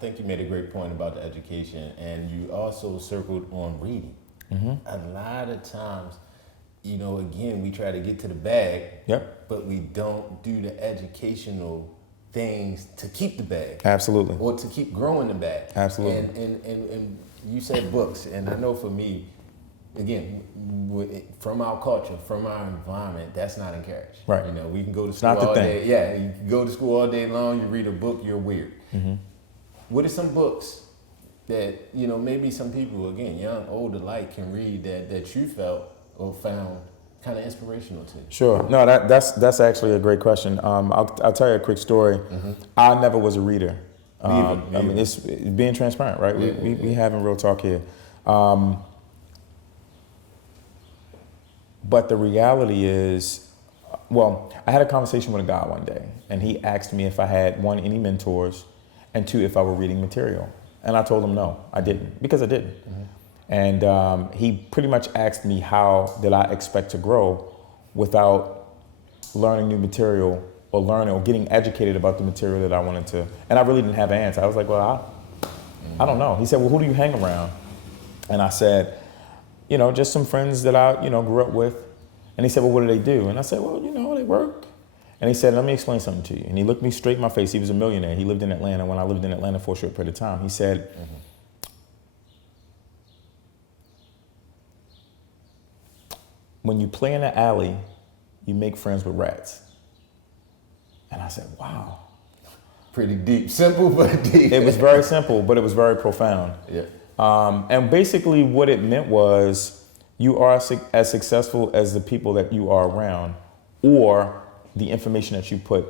think you made a great point about the education, and you also circled on reading. A lot of times, again, we try to get to the bag, but we don't do the educational things to keep the bag. Absolutely. Or to keep growing the bag. Absolutely. And you said books, and I know for me, again, from our culture, from our environment, that's not encouraged. Right. We can go to school all day. Yeah, you can go to school all day long, you read a book, you're weird. What are some books that, maybe some people, again, young, old alike, can read that you felt or found kind of inspirational to? Sure. No, that's actually a great question. I'll tell you a quick story. I never was a reader. I mean, it's being transparent, right? We having real talk here. But the reality is, I had a conversation with a guy one day, and he asked me if I had, one, any mentors, and two, if I were reading material. And I told him no, I didn't, because I didn't. And he pretty much asked me how did I expect to grow without learning new material or learning or getting educated about the material that I wanted to. And I really didn't have an answer. I was like, well, I don't know. He said, well, who do you hang around? And I said, just some friends that I, grew up with. And he said, well, what do they do? And I said, well, they work. And he said, let me explain something to you. And he looked me straight in my face. He was a millionaire. He lived in Atlanta when I lived in Atlanta for a short period of time. He said, when you play in the alley, you make friends with rats. And I said, wow. Pretty deep. Simple, but deep. It was very simple, but it was very profound. Yeah. And basically what it meant was you are as successful as the people that you are around or the information that you put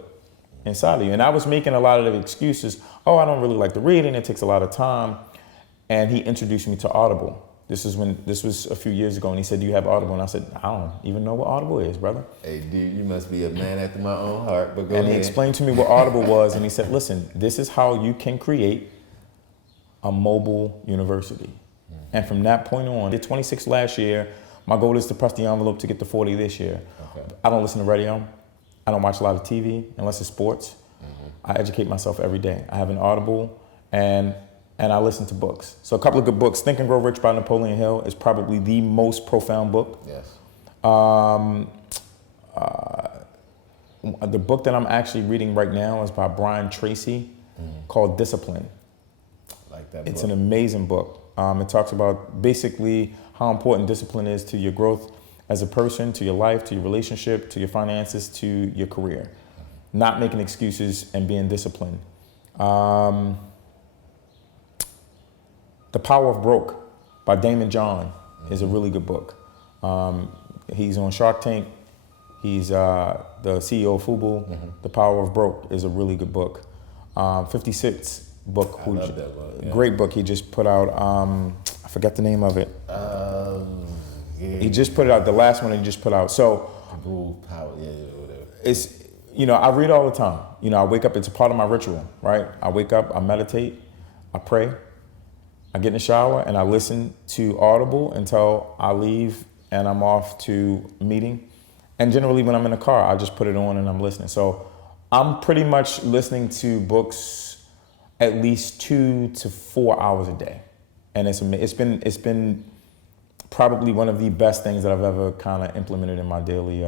inside of you. And I was making a lot of the excuses. Oh, I don't really like the reading. It takes a lot of time. And he introduced me to Audible. This was a few years ago, and he said, do you have Audible? And I said, I don't even know what Audible is, brother. Hey, dude, you must be a man after my own heart, but go ahead. And he explained to me what Audible was, and he said, listen, this is how you can create a mobile university. And from that point on, I did 26 last year. My goal is to press the envelope to get to 40 this year. Okay. I don't listen to radio. I don't watch a lot of TV unless it's sports. I educate myself every day. I have an Audible and I listen to books. So a couple of good books. Think and Grow Rich by Napoleon Hill is probably the most profound book. Yes. The book that I'm actually reading right now is by Brian Tracy called Discipline. Like that book. It's an amazing book. It talks about basically how important discipline is to your growth as a person, to your life, to your relationship, to your finances, to your career. Not making excuses and being disciplined. The Power of Broke by Damon John is a really good book. He's on Shark Tank. He's the CEO of Fubo. The Power of Broke is a really good book. 50 Cent's book. I love that book. Yeah. Great book. He just put out, I forget the name of it. He just put it out, the last one he just put out. So, Power, whatever. It's, I read all the time. I wake up, it's a part of my ritual, right? I wake up, I meditate, I pray, I get in the shower, and I listen to Audible until I leave and I'm off to a meeting. And generally when I'm in the car, I just put it on and I'm listening. So I'm pretty much listening to books at least 2 to 4 hours a day. And it's been probably one of the best things that I've ever kind of implemented in my daily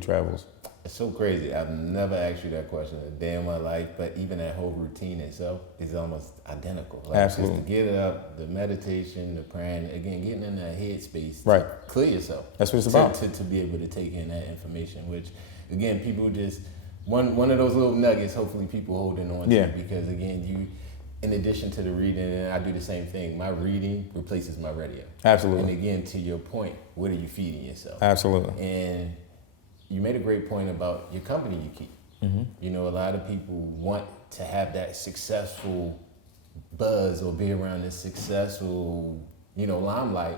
travels. It's so crazy. I've never asked you that question a day in my life, but even that whole routine itself is almost identical. Like Absolutely. Just to get up, the meditation, the praying, again, getting in that headspace right. to clear yourself. That's what it's about. To be able to take in that information, which, again, people just, one of those little nuggets, hopefully people holding on to, because, again, in addition to the reading, and I do the same thing, my reading replaces my radio. Absolutely. And again, to your point, what are you feeding yourself? Absolutely. And you made a great point about your company you keep. A lot of people want to have that successful buzz or be around this successful, limelight,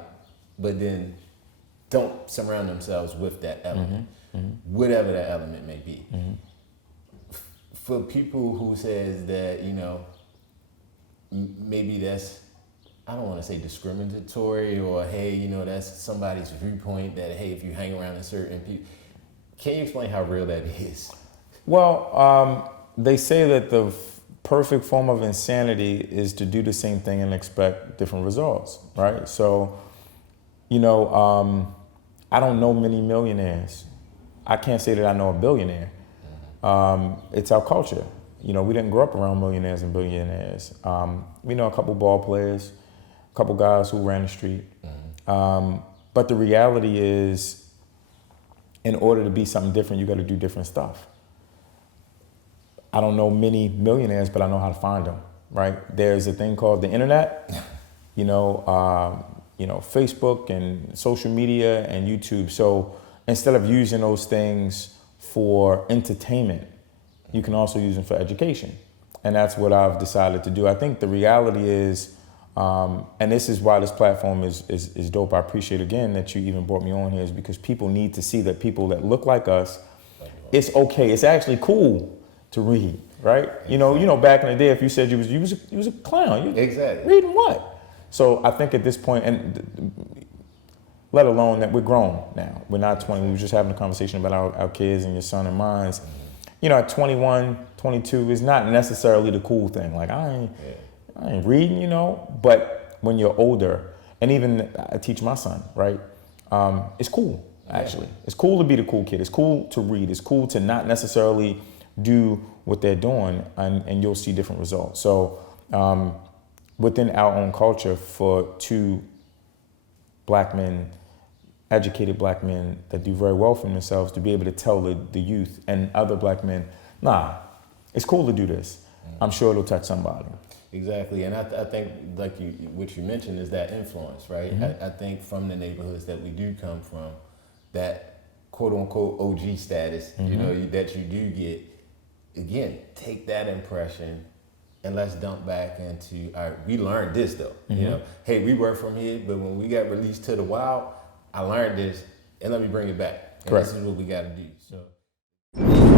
but then don't surround themselves with that element, whatever that element may be. For people who says that, maybe that's, I don't want to say discriminatory or, hey, that's somebody's viewpoint that, hey, if you hang around a certain people, can you explain how real that is? Well, they say that the perfect form of insanity is to do the same thing and expect different results, right? So, I don't know many millionaires. I can't say that I know a billionaire. It's our culture. We didn't grow up around millionaires and billionaires. We know a couple ball players, a couple guys who ran the street. But the reality is, in order to be something different, you got to do different stuff. I don't know many millionaires, but I know how to find them, right? There's a thing called the internet, Facebook and social media and YouTube. So instead of using those things for entertainment, you can also use them for education. And that's what I've decided to do. I think the reality is, and this is why this platform is dope. I appreciate again that you even brought me on here, is because people need to see that people that look like us, it's okay. It's actually cool to read, right? Back in the day, if you said you was a clown, exactly reading what? So I think at this point, and let alone that we're grown now. We're not 20. We were just having a conversation about our kids and your son and mine. At 21, 22 is not necessarily the cool thing. Like I ain't reading, but when you're older, and even I teach my son, right? It's cool, actually. It's cool to be the cool kid. It's cool to read. It's cool to not necessarily do what they're doing, and you'll see different results. So within our own culture, for two black men, educated black men that do very well for themselves, to be able to tell the youth and other black men, nah, it's cool to do this. I'm sure it'll touch somebody. Exactly, and I think what you mentioned is that influence, right? I think from the neighborhoods that we do come from, that quote unquote OG status, that you do get, again, take that impression and let's dump back into, all right, we learned this though, hey, we were from here, but when we got released to the wild, I learned this, and let me bring it back. And Correct. This is what we got to do. So.